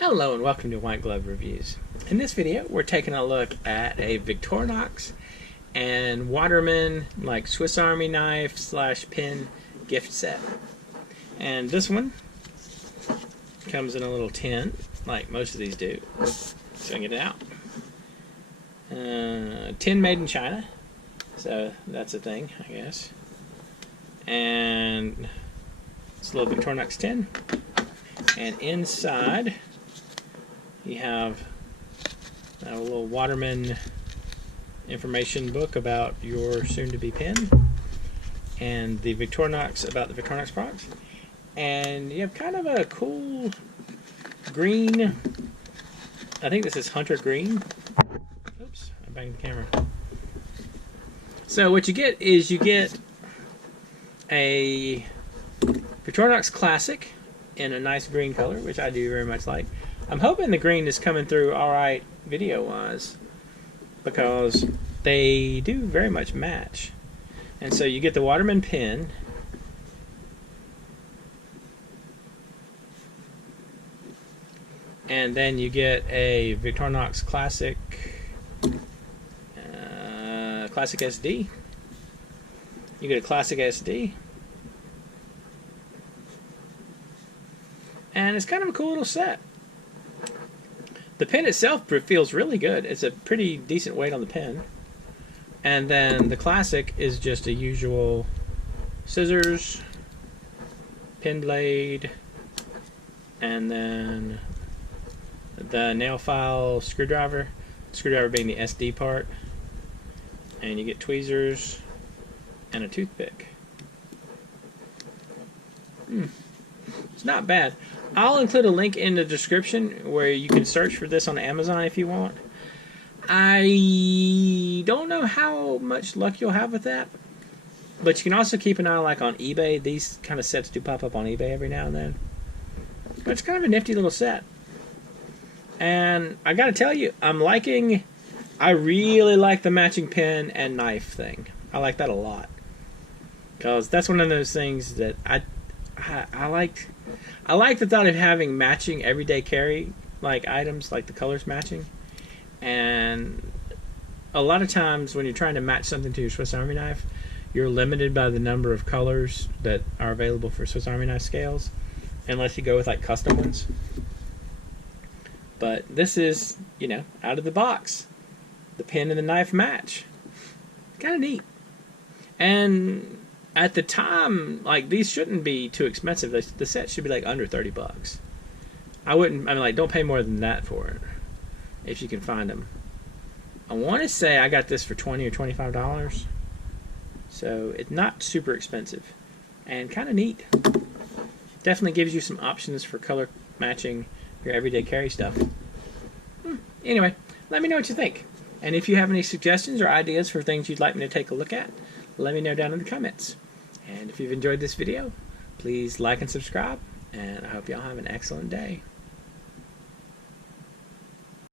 Hello and welcome to White Glove Reviews. In this video we're taking a look at a Victorinox and Waterman like Swiss Army knife / pin gift set. And this one comes in a little tin like most of these do. So I can get it out. Tin made in China, so that's a thing, I guess. And it's a little Victorinox tin. And inside you have a little Waterman information book about your soon-to-be pen, and the Victorinox, about the Victorinox products. And you have kind of a cool green, I think this is hunter green. Oops, I banged the camera. So what you get is you get a Victorinox Classic in a nice green color, which I do very much like. I'm hoping the green is coming through alright video-wise, because they do very much match. And so you get the Waterman pen, and then you get a Victorinox Classic Classic SD. You get a Classic SD, and it's kind of a cool little set. The pen itself feels really good. It's a pretty decent weight on the pen. And then the Classic is just a usual scissors, pen blade, and then the nail file screwdriver being the SD part. And you get tweezers and a toothpick. It's not bad. I'll include a link in the description where you can search for this on Amazon if you want. I don't know how much luck you'll have with that, but you can also keep an eye like on eBay. These kind of sets do pop up on eBay every now and then. But it's kind of a nifty little set. And I gotta tell you, I really like the matching pen and knife thing. I like that a lot, because that's one of those things that I like the thought of having matching everyday carry like items, like the colors matching. And a lot of times when you're trying to match something to your Swiss Army knife, you're limited by the number of colors that are available for Swiss Army knife scales, unless you go with like custom ones. But this is, you know, out of the box. The pen and the knife match. Kind of neat. And at the time, like, these shouldn't be too expensive. The set should be like under 30 bucks. Don't pay more than that for it if you can find them. I want to say I got this for $20 or $25. So it's not super expensive and kind of neat. Definitely gives you some options for color matching your everyday carry stuff. Anyway, let me know what you think. And if you have any suggestions or ideas for things you'd like me to take a look at, let me know down in the comments. And if you've enjoyed this video, please like and subscribe, and I hope y'all have an excellent day.